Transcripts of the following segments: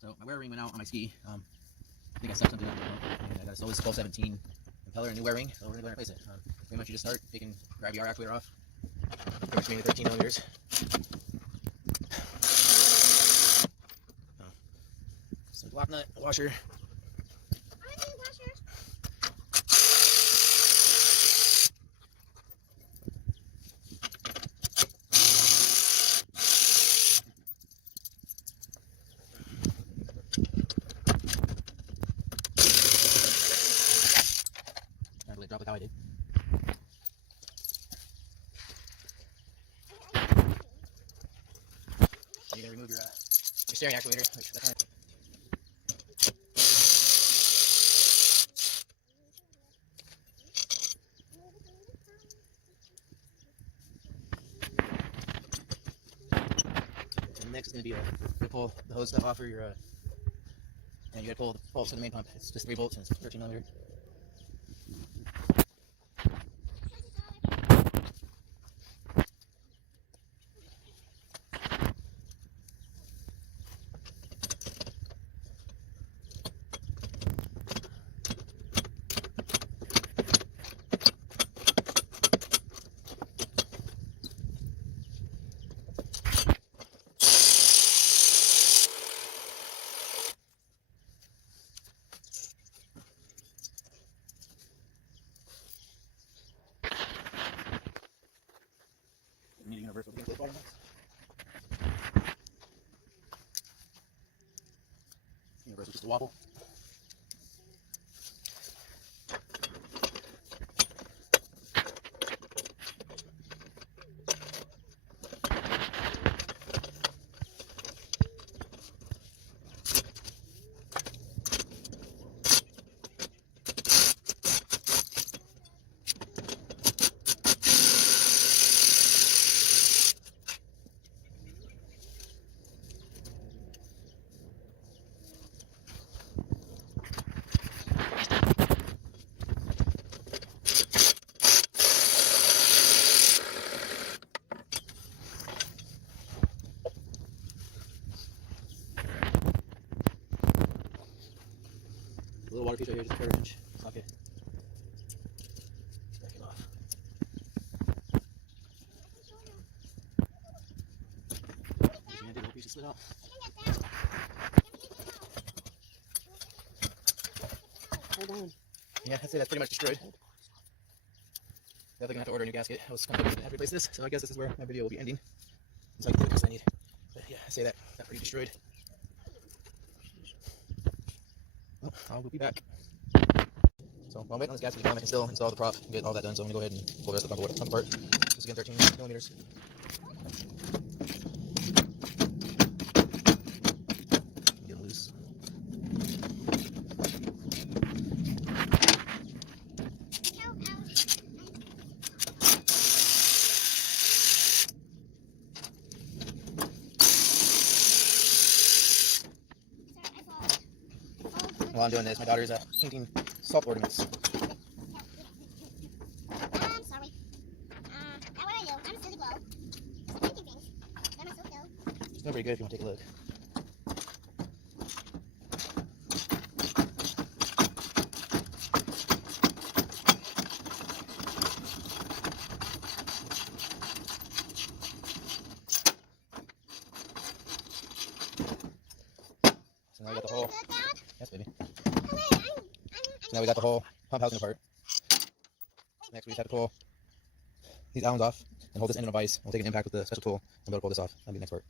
So my wear ring went out on my ski. I think I stuck something up, and I got a Sea Doo 17 impeller and new wear ring, so we're gonna go ahead and replace it. Pretty much you just start, you can grab your actuator off, which means 13 millimeters. Some block nut, a washer. Drop like how I did. You're gonna remove your steering actuator, which that's kind of. Next is gonna be to pull the hose stuff off for your and you gotta pull the bolts to the main pump. It's just 3 bolts and it's 13 millimeter. Needing universal begin close bottom box. Universal just a wobble. A little water piece right here, just a 1/4 inch socket. Back it off. The little piece just slid out. Yeah, that's it. That's pretty much destroyed. Definitely gonna have to order a new gasket. I was kind of hoping to have to replace this, so I guess this is where my video will be ending. So I can do the fix I need. But yeah, I say that. That's pretty destroyed. Well, I will be back. So while I'm waiting on this gasket to come, I can still install the prop and get all that done. So I'm gonna go ahead and pull the rest of the pump apart. This is again 13 millimeters. Get it loose. While I'm doing this, my daughter is painting salt ornaments. I'm sorry. How are you? I'm still glow. Just painting things. I'm so slow. It's not very good if you want to take a look. So now we got the whole. Yes, baby. So now we got the whole pump housing apart. Next, we just have to pull these Allens off and hold this end in a vise. We'll take an impact with the special tool and be able to pull this off. That'll be the next part.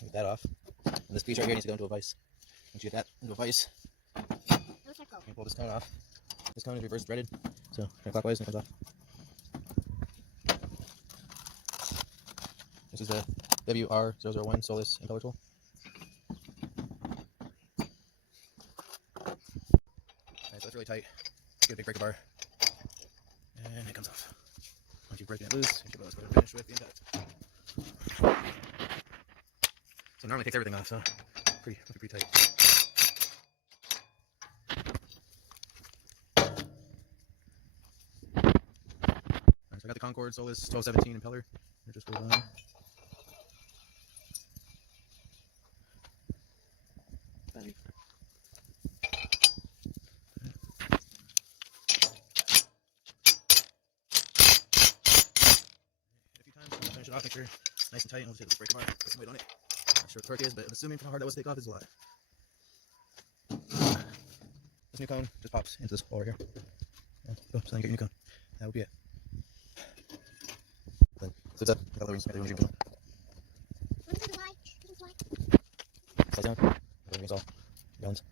Get that off. And this piece right here needs to go into a vise. Once you get that into a vise, you can pull this cone off. This cone is reverse threaded, so counterclockwise and it comes off. This is the WR001 Solus impeller tool. Alright, so it's really tight. Get a big breaker bar. And it comes off. Once you've broken it loose, you should be able to finish with the impact. So it normally takes everything off, so pretty tight. Alright, so I got the Concord Solus 1217 impeller. It just goes on. Finish it off, make sure it's nice and tight, and we'll just hit the breaker bar, put some weight on it. Not sure what the torque is, but I'm assuming for how hard that was to take off is a lot. This new cone just pops into this hole right here. And boom, so then you get your new cone. That would be it. Then slips up, got the rings, got the rings. Slides down, the rings all balance.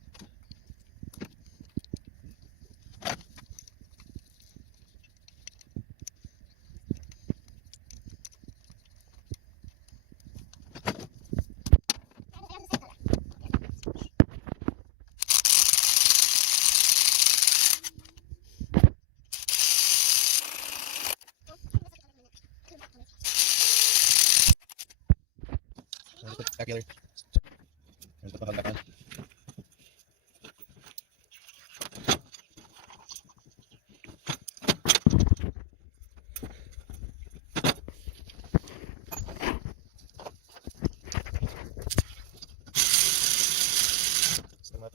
Back together. There's the hug back on. Slim up.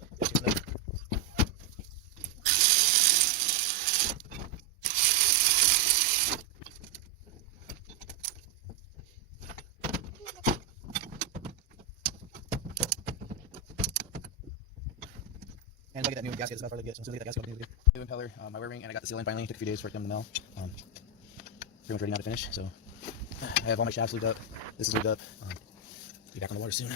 And I get that new gasket, it's not hard to get, so as soon as I get that gasket, I'll do new impeller, my wear ring, and I got the seal in finally. It took a few days for it to come in the mail. Pretty much ready now to finish, so I have all my shafts lubed up. This is lubed up. Be back on the water soon.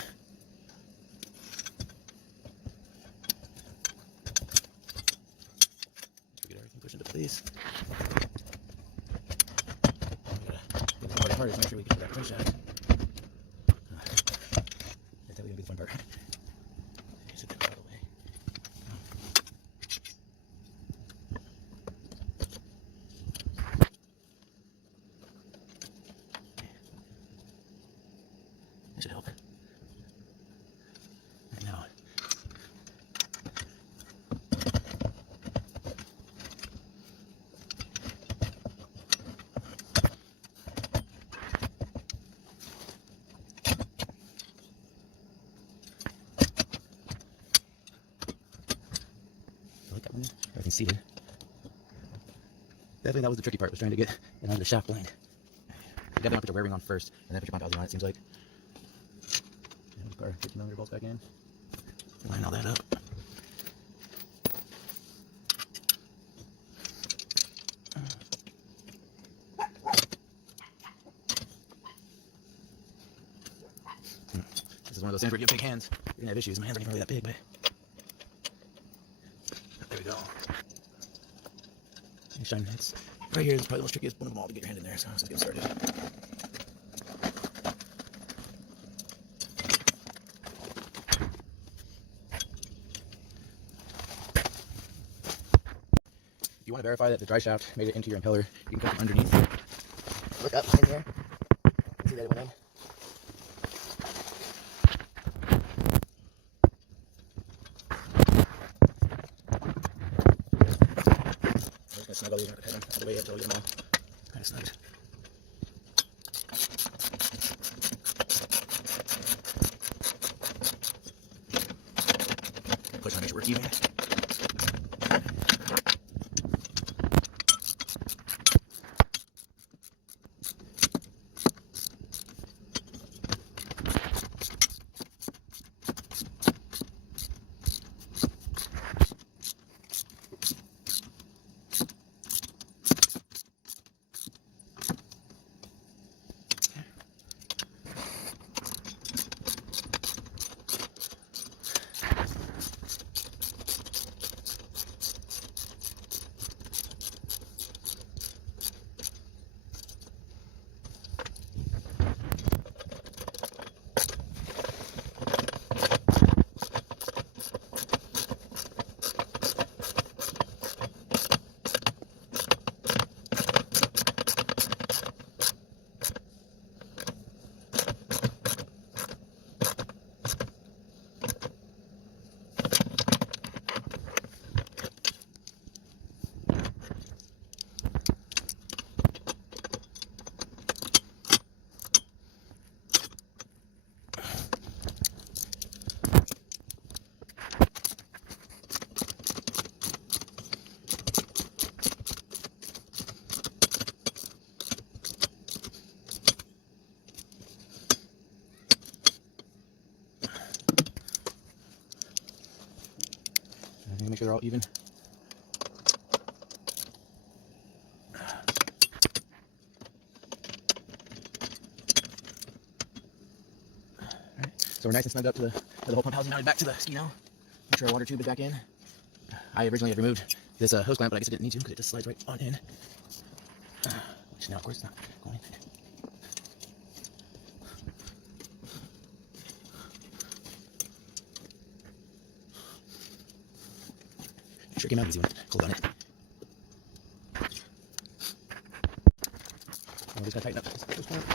Get everything pushed into place. The hard is make sure we get that twin shaft. That's gonna be the fun part. Sit that out of the way. That should help. Right now. I like that one. Everything's seated. Definitely that was the tricky part, was trying to get it onto the shaft blind. You definitely want to put your wear ring on first, and then put your pump housing on, it seems like. Our 50mm bolts back in. Line all that up. This is one of those things where you have big hands. You're gonna have issues. My hands aren't even really that big, but there we go. Shine. It's right here is probably the most trickiest one of them all to get your hand in there, so let's just get started. If you want to verify that the dry shaft made it into your impeller, you can come from underneath. Look up in here. You see that it went in. I'm just going to snug all these, not going to all the way up until we get them all kind of snugged. Push on, make sure we're even. Make sure they're all even. So we're nice and snug up to the whole pump housing, mounted back to the ski now. Make sure our water tube is back in. I originally had removed this hose clamp, but I guess I didn't need to because it just slides right on in. Which now, of course, it's not going in. Sure came out easy when it's cold on it. I'm just going to tighten up this hose clamp.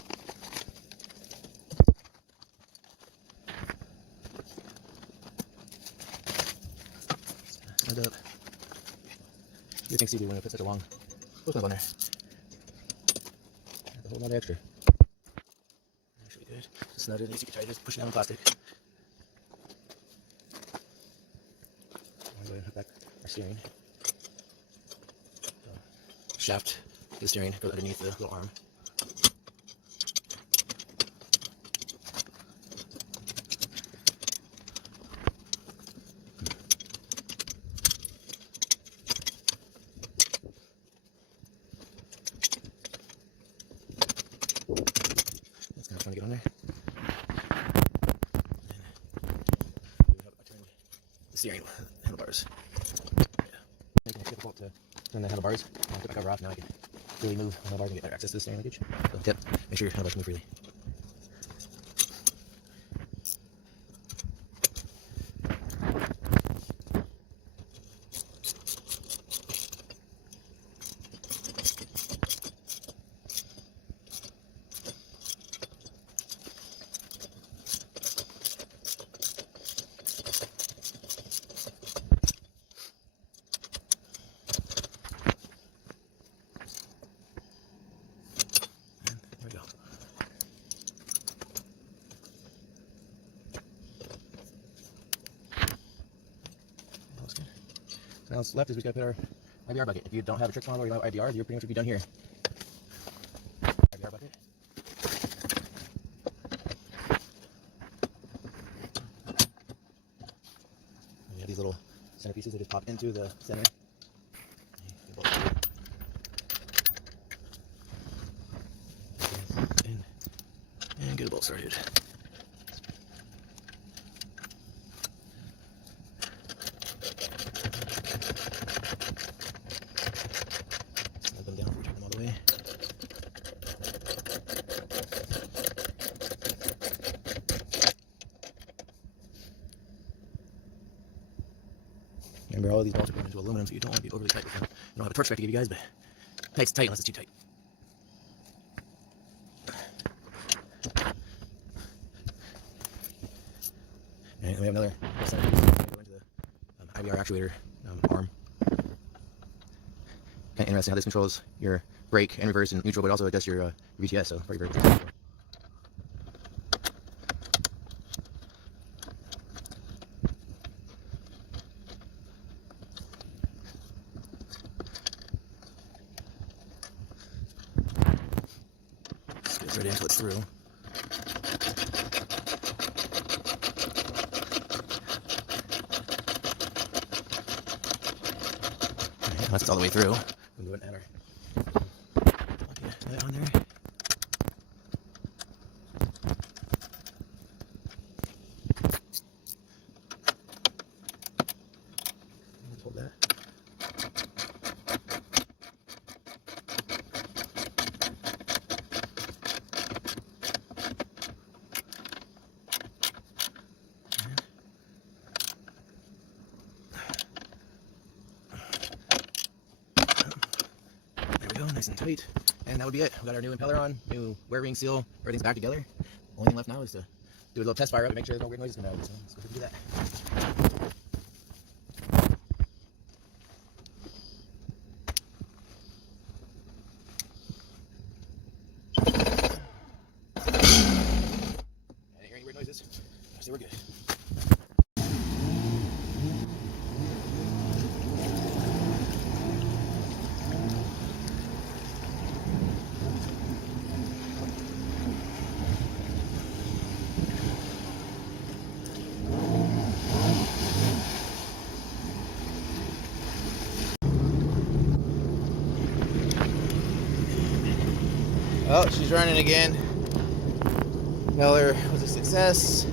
Snug up. You think Sea Doo when it put such a long hose clamp on there? That's a whole lot of extra. That should be good. Just snug it. At least you can try to just push it down the plastic. I'm going to hook back our steering. Shaft to the steering goes underneath the little arm. That's kind of fun to get on there. And I turned the steering handlebars. Yeah. Making it difficult to turn the handlebars. I'll get my cover off now. I can really move the handlebars and get better access to the steering linkage. So tip, make sure your handlebars can move freely. There we go. That looks good. So now what's left is we got to put our IBR bucket. If you don't have a Trixx model or you don't have IBR, you're pretty much be done here. IBR bucket. And we have these little centerpieces that just pop into the center. And get a bolt started. Snug them down before we turn them all the way. Remember, all of these bolts are going into aluminum, so you don't want to be overly tight with them. I don't have a torch spec to give you guys, but tight's tight unless it's too tight. And we have another center piece that go into the IBR actuator arm. Kind of interesting how this controls your brake and reverse and neutral, but also I guess your VTS, so very, very cool. Just right in until it's through. Once it's all the way through, we'll move it and add our on there. Let's hold that. Nice and tight, and that would be it. We got our new impeller on, new wear ring seal, everything's back together. Only thing left now is to do a little test fire up and make sure there's no weird noises coming out. So let's go ahead and do that. I didn't hear any weird noises, so we're good. Oh, she's running again. Impeller was a success.